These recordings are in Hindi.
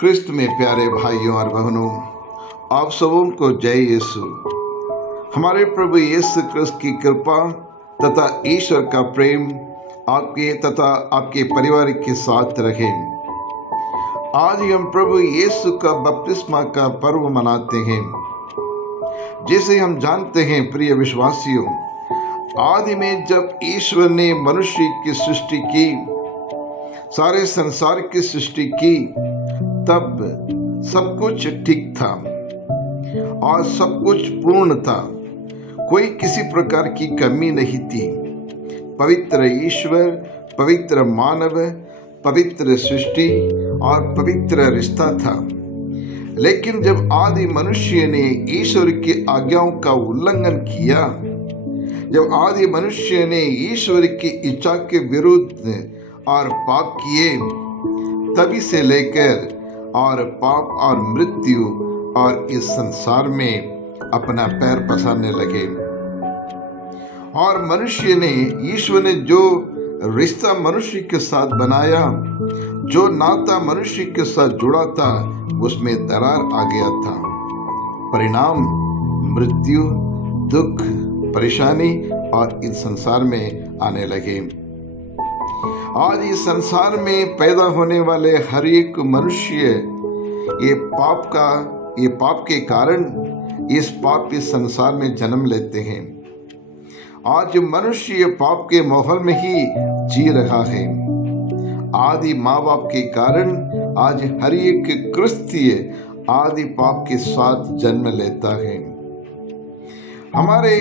क्रिस्त में प्यारे भाइयों और बहनों, आप सबों को जय यीशु। हमारे प्रभु यीशु क्रिस्त की कृपा तथा ईश्वर का प्रेम आपके तथा आपके परिवार के साथ रहे। आज हम प्रभु यीशु का बपतिस्मा का पर्व मनाते हैं। जैसे हम जानते हैं प्रिय विश्वासियों, आदि में जब ईश्वर ने मनुष्य की सृष्टि की, सारे संसार की सृष्टि की, तब सब कुछ ठीक था और सब कुछ पूर्ण था। कोई किसी प्रकार की कमी नहीं थी। पवित्र ईश्वर, पवित्र मानव, पवित्र सृष्टि और पवित्र रिश्ता था। लेकिन जब आदि मनुष्य ने ईश्वर की आज्ञाओं का उल्लंघन किया, जब आदि मनुष्य ने ईश्वर की इच्छा के विरुद्ध और पाप किए, तभी से लेकर और पाप और मृत्यु और इस संसार में अपना पैर पसारने लगे। और मनुष्य ने, ईश्वर ने जो रिश्ता मनुष्य के साथ बनाया, जो नाता मनुष्य के साथ जुड़ा था, उसमें दरार आ गया था। परिणाम मृत्यु, दुख, परेशानी और इस संसार में आने लगे। आज इस संसार में पैदा होने वाले हर एक मनुष्य ये पाप के कारण इस पाप के संसार में जन्म लेते हैं। आज मनुष्य पाप के माहौल में ही जी रहा है। आदि माँ बाप के कारण आज हर एक क्रिस्तीय आदि पाप के साथ जन्म लेता है। हमारे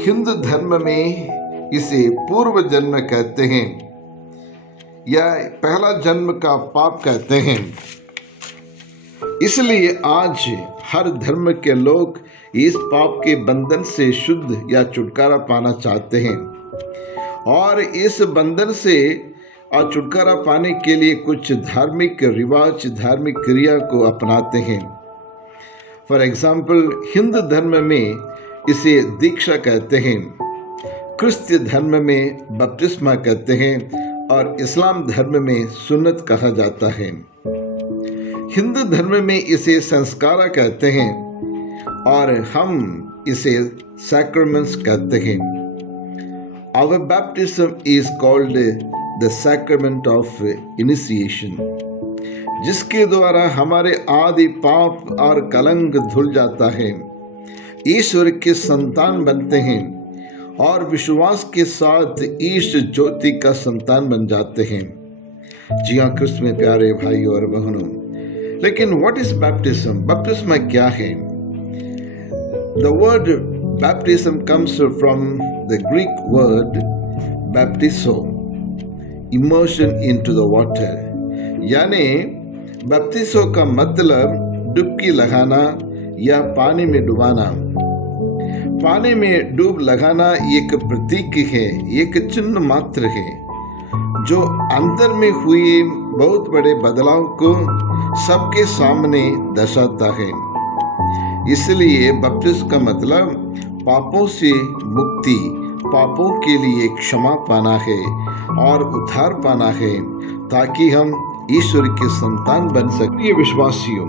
हिंदू धर्म में इसे पूर्व जन्म कहते हैं या पहला जन्म का पाप कहते हैं। इसलिए आज हर धर्म के लोग इस पाप के बंधन से शुद्ध या छुटकारा पाना चाहते हैं और इस बंधन से छुटकारा पाने के लिए कुछ धार्मिक रिवाज, धार्मिक क्रिया को अपनाते हैं। फॉर एग्जाम्पल, हिंदू धर्म में इसे दीक्षा कहते हैं, क्रिस्तीय धर्म में बपतिस्मा कहते हैं और इस्लाम धर्म में सुन्नत कहा जाता है। हिंदू धर्म में इसे संस्कार कहते हैं और हम इसे सैक्रामेंट्स कहते हैं। Our baptism is called the sacrament of initiation, जिसके द्वारा हमारे आदि पाप और कलंक धुल जाता है, ईश्वर के संतान बनते हैं और विश्वास के साथ ईश ज्योति का संतान बन जाते हैं। जी हाँ क्रिस्त में प्यारे भाई और बहनों, लेकिन व्हाट इज बैप्टिज्म? बपतिस्मा क्या है? The word baptism comes from the Greek word baptizo, immersion into the water. यानी बैप्टिसो का मतलब डुबकी लगाना या पानी में डुबाना। पानी में डूब लगाना एक प्रतीक है, एक चिन्ह मात्र है, जो अंदर में हुए बहुत बड़े बदलाव को सबके सामने दर्शाता है। इसलिए बपतिस्मा का मतलब पापों से मुक्ति, पापों के लिए क्षमा पाना है और उद्धार पाना है, ताकि हम ईश्वर के संतान बन सकें। ये विश्वासियों,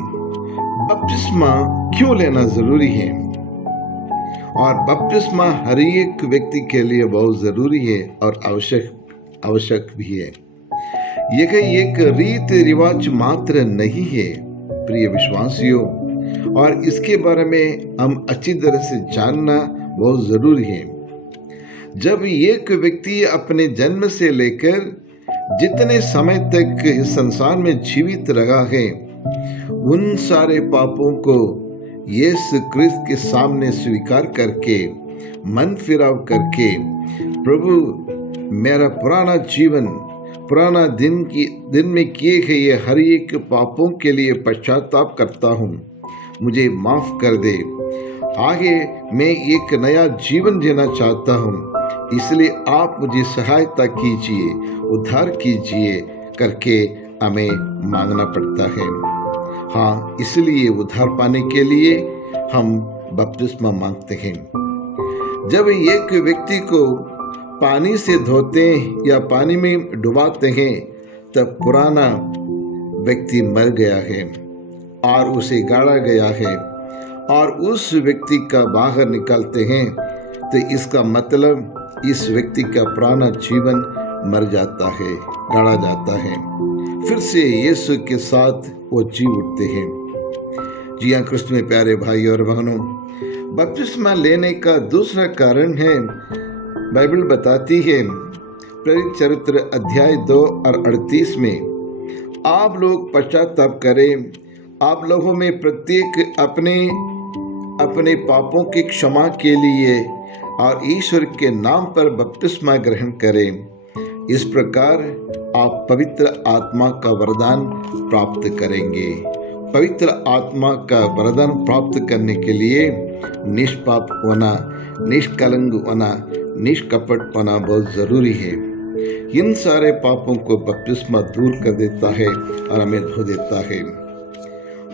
बपतिस्मा क्यों लेना जरूरी है? और बपतिस्मा हर एक व्यक्ति के लिए बहुत जरूरी है और आवश्यक भी है। यह एक रीति रिवाज मात्र नहीं है प्रिय विश्वासियों, और इसके बारे में हम अच्छी तरह से जानना बहुत जरूरी है। जब एक व्यक्ति अपने जन्म से लेकर जितने समय तक इस संसार में जीवित रहा है, उन सारे पापों को यीशु क्रिस्त के सामने स्वीकार करके, मन फिराव करके, प्रभु मेरा पुराना जीवन, पुराना दिन में किए गए हर एक पापों के लिए पश्चाताप करता हूँ, मुझे माफ कर दे, आगे मैं एक नया जीवन जीना चाहता हूँ, इसलिए आप मुझे सहायता कीजिए, उद्धार कीजिए करके हमें मांगना पड़ता है। हाँ, इसलिए उद्धार पाने के लिए हम बपतिस्मा मांगते हैं। जब एक व्यक्ति को पानी से धोते हैं या पानी में डुबाते हैं, तब पुराना व्यक्ति मर गया है और उसे गाड़ा गया है और उस व्यक्ति का बाहर निकालते हैं, तो इसका मतलब इस व्यक्ति का पुराना जीवन मर जाता है, गाड़ा जाता है। फिर से यीशु के साथ वो जी उठते हैं। जी हाँ क्रिस्त में प्यारे भाई और बहनों, बपतिस्मा लेने का दूसरा कारण है, बाइबल बताती है प्रेरित चरित्र अध्याय 2 और 38 में, आप लोग पश्चाताप करें, आप लोगों में प्रत्येक अपने अपने पापों की क्षमा के लिए और ईश्वर के नाम पर बपतिस्मा ग्रहण करें। इस प्रकार आप पवित्र आत्मा का वरदान प्राप्त करेंगे। पवित्र आत्मा का वरदान प्राप्त करने के लिए निष्पाप होना, निष्कलंक होना, निष्कपट होना बहुत जरूरी है। इन सारे पापों को बपतिस्मा दूर कर देता है और हमें धो देता है।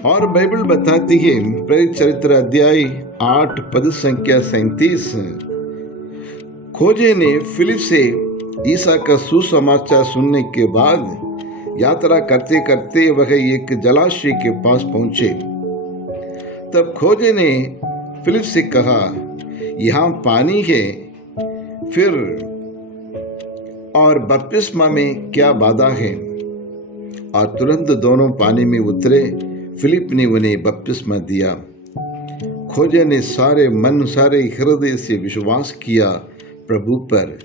और बाइबल बताती है प्रेरित चरित्र अध्याय 8 पद संख्या 37, खोजे ने फिलिप से ईसा का सुसमाचार सुनने के बाद यात्रा करते करते वह एक जलाशय के पास पहुंचे। तब खोजे ने फिलिप से कहा, यहाँ पानी है, फिर और बपतिस्मा में क्या बाधा है? और तुरंत दोनों पानी में उतरे। फिलिप ने उन्हें बपतिस्मा दिया। खोजे ने सारे मन सारे हृदय से विश्वास किया प्रभु पर।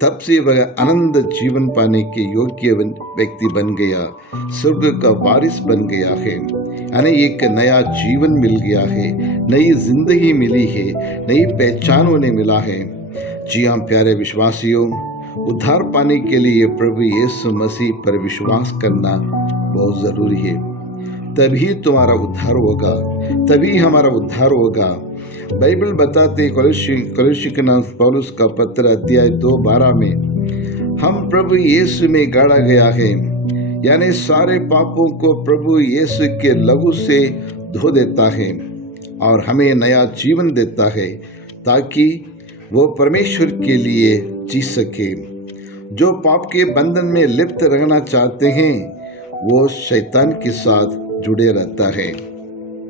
तब से वह आनंद जीवन पाने के योग्य व्यक्ति बन गया, स्वर्ग का वारिस बन गया है। यानी एक नया जीवन मिल गया है, नई जिंदगी मिली है, नई पहचान उन्हें मिला है। जी हाँ प्यारे विश्वासियों, उद्धार पाने के लिए प्रभु यीशु मसीह पर विश्वास करना बहुत जरूरी है। तभी तुम्हारा उद्धार होगा, तभी हमारा उद्धार होगा। बाइबल बताते कोलोसी के नाम पौलुस का पत्र अध्याय 2:12 में, हम प्रभु यीशु में गाड़ा गया है, यानी सारे पापों को प्रभु यीशु के लहू से धो देता है और हमें नया जीवन देता है, ताकि वो परमेश्वर के लिए जी सके। जो पाप के बंधन में लिप्त रहना चाहते हैं वो शैतान के साथ जुड़े रहता है।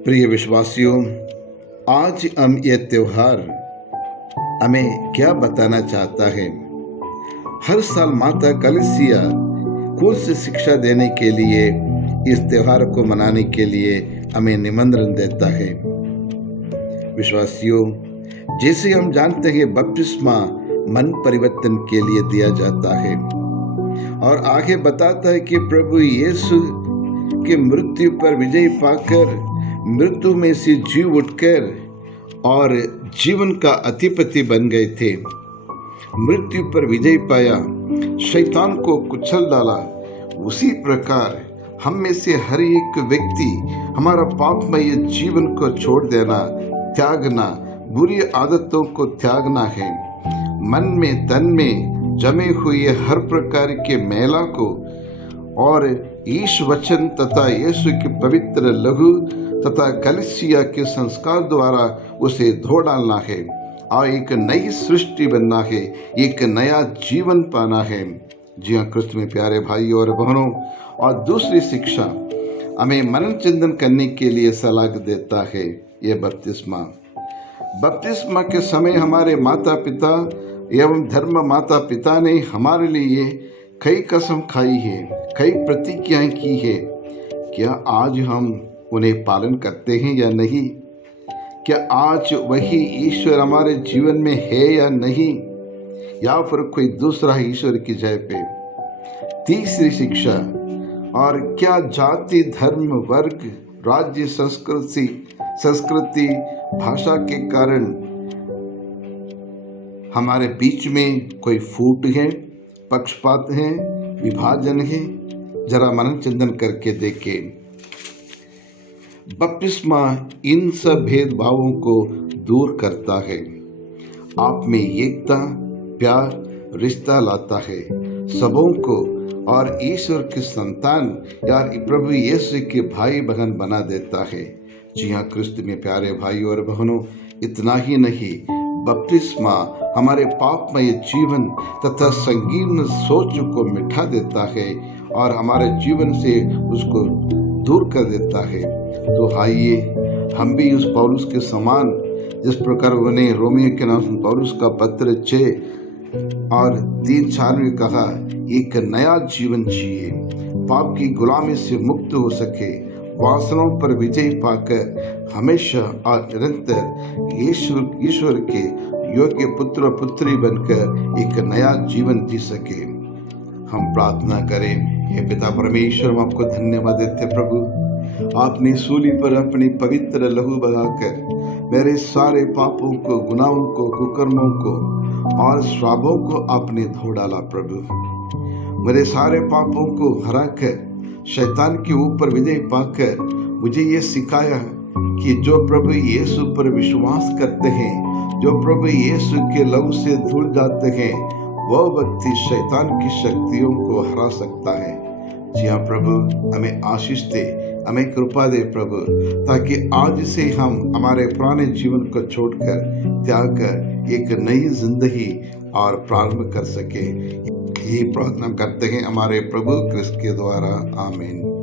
प्रिय विश्वासियों, आज हम ये त्योहार हमें क्या बताना चाहता है? हर साल माता कलीसिया खुद से शिक्षा देने के लिए इस त्योहार को मनाने के लिए हमें निमंत्रण देता है। विश्वासियों, जैसे हम जानते हैं बपतिस्मा मन परिवर्तन के लिए दिया जाता है और आगे बताता है कि प्रभु यीशु के मृत्यु पर विजय पाकर, मृत्यु में से जी उठकर और जीवन का अधिपति बन गए थे। मृत्यु पर विजय पाया, शैतान को कुचल डाला। उसी प्रकार हम में से हर एक व्यक्ति हमारा पापमय जीवन को छोड़ देना, त्यागना, बुरी आदतों को त्यागना है। मन में तन में जमे हुए हर प्रकार के मैला को और ईश वचन तथा यीशु के पवित्र लहू तथा कलीसिया के संस्कार द्वारा उसे धो डालना है और एक नई सृष्टि बनना है, एक नया जीवन पाना है। जी हाँ क्रिस्त में प्यारे भाई और बहनों, और दूसरी शिक्षा हमें मनन चिंतन करने के लिए सलाह देता है ये बपतिस्मा। बपतिस्मा के समय हमारे माता पिता एवं धर्म माता पिता ने हमारे लिए कई कसम खाई है, कई प्रतिज्ञाएं की है। क्या आज हम उन्हें पालन करते हैं या नहीं? क्या आज वही ईश्वर हमारे जीवन में है या नहीं, या फिर कोई दूसरा ईश्वर की जय पे? तीसरी शिक्षा, और क्या जाति धर्म वर्ग राज्य संस्कृति भाषा के कारण हमारे बीच में कोई फूट है, पक्षपात है, विभाजन है? जरा मनन चिंतन करके देखें। बपतिस्मा इन सब भेदभावों को दूर करता है, आप में एकता, प्यार, रिश्ता लाता है, सबों को और ईश्वर के संतान या प्रभु यीशु के भाई बहन बना देता है। जी हाँ क्रिस्त में प्यारे भाई और बहनों, इतना ही नहीं, बपतिस्मा हमारे पापमय जीवन तथा संगीन सोच को मिटा देता है और हमारे जीवन से उसको दूर कर देता है। तो आइए हम भी उस पौलुस के समान, जिस प्रकार उन्हें रोमियो के नाम पौलुस का पत्र 6 और 3-4 में कहा, एक नया जीवन जिए, पाप की गुलामी से मुक्त हो सके, वासनाओं पर विजय पाकर हमेशा और निरंतर ईश्वर के योग्य पुत्र पुत्री बनकर एक नया जीवन जी सके। हम प्रार्थना करें। हे पिता परमेश्वर, हम आपको धन्यवाद देते प्रभु, आपने सूली पर अपनी पवित्र लहू बहाकर मेरे सारे पापों को, गुनाहों को, कुकर्मों को और श्रापों को आपने धो डाला प्रभु। मेरे सारे पापों को हराकर शैतान के ऊपर विजय पाकर मुझे ये सिखाया कि जो प्रभु यीशु पर विश्वास करते हैं, जो प्रभु यीशु के लहू से धुल जाते हैं, वह व्यक्ति शैतान की शक्तियों को हरा सकता है। जी हाँ प्रभु, हमें आशीष दे, हमें कृपा दे प्रभु, ताकि आज से हम हमारे पुराने जीवन को छोड़कर, त्याग कर एक नई जिंदगी और प्रारंभ कर सके। यही प्रार्थना करते हैं हमारे प्रभु क्रिस्त के द्वारा। आमीन।